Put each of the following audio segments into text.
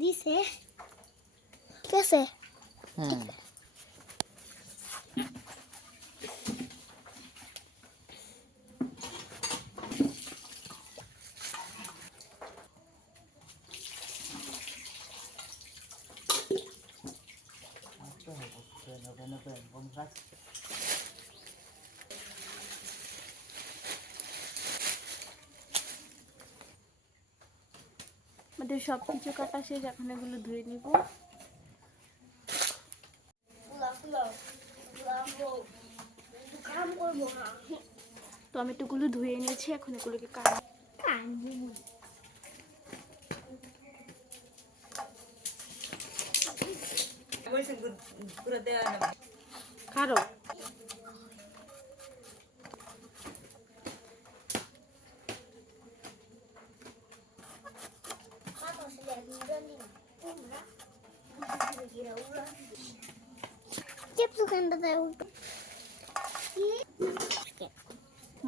Dice, ¿qué hace? আমাদের সব কিছু কাটা শেষ, এখন এগুলো ধুয়ে নিব। টমেটোগুলো ধুয়ে নিয়েছি, এখন এগুলোকে কারো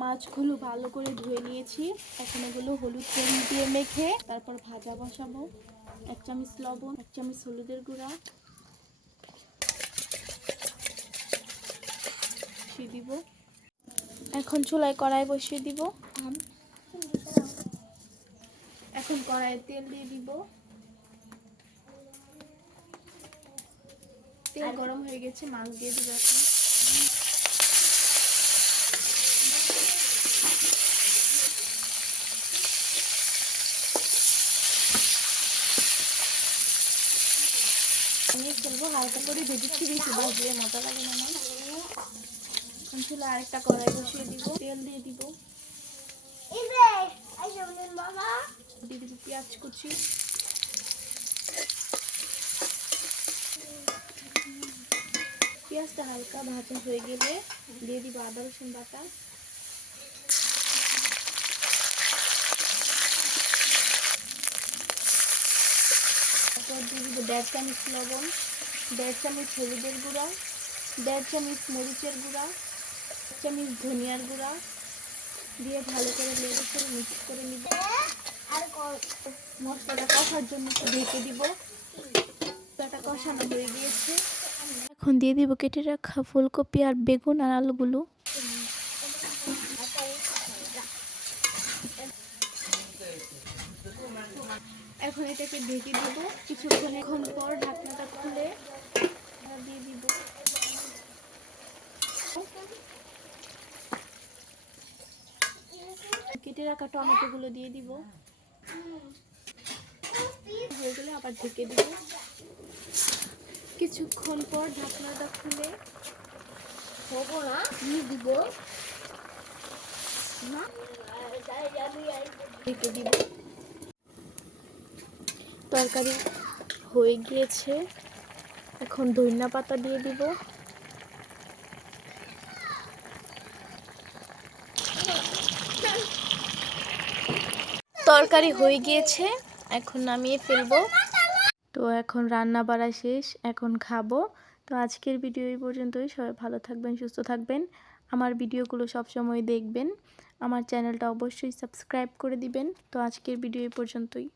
মাছগুলো ভালো করে ধুয়ে নিয়েছি, এখন এগুলো হলুদ তেল দিয়ে মেখে তারপর ভাজা বসাবো। 1 চামচ লবণ, 1 চামচ হলুদের গুঁড়া দিব। এখন চুলায় কড়াই বসিয়ে দিব। এখন কড়াইয়ে তেল দিয়ে দিব। তেল গরম হয়ে গেছে, মাছ দিয়ে দিব। এখন নিয়ে ফেলবো, হালকা করে ভেজেছি, বেশি ভাজলে মজা লাগে না। এখন চুলা আরেকটা কড়াই বসিয়ে দিব, তেল দিয়ে দিব। দিয়ে দিব পেঁয়াজ কুচি, পেঁয়াজটা হালকা ভাজা হয়ে গেলে দিয়ে দিব আদা রসুন বাটা, তারপর দিয়ে দিব 1.5 চামচ লবণ, 1.5 চামচ হলুদের গুঁড়া, 1.5 চামচ মরিচের গুঁড়া, 1 চামচ ধনিয়ার গুঁড়া দিয়ে ভালো করে নেড়ে করে মিক্স করে নিব। আর মশলাটা কষার জন্য ঢেকে দিব। মশলাটা কষানো হয়ে গিয়েছে, এখন দিয়ে দিব কেটে রাখা ফুলকপি আর বেগুন আর আলুগুলো। এখন এটাকে ঢেকে দিব কিছুক্ষণ, এখন পর ঢাকনাটা খুলে দিয়ে দিব। কেটে রাখা টমেটোগুলো দিয়ে দিব, হয়ে গেলে আবার ঢেকে দিব। কিছুক্ষণ পর ঢাকনাটা খুলে দিব, ঢেকে দিব। তরকারি হয়ে গিয়েছে, এখন ধনিয়া পাতা দিয়ে দিব। তরকারি হয়ে গিয়েছে, এখন নামিয়ে ফেলবো। তো এখন রান্না বাড়া শেষ, এখন খাবো। তো আজকের ভিডিও এই পর্যন্তই। সবাই ভালো থাকবেন, সুস্থ থাকবেন, আমার ভিডিওগুলো সবসময় দেখবেন, আমার চ্যানেলটা অবশ্যই সাবস্ক্রাইব করে দিবেন। তো আজকের ভিডিও এই পর্যন্তই।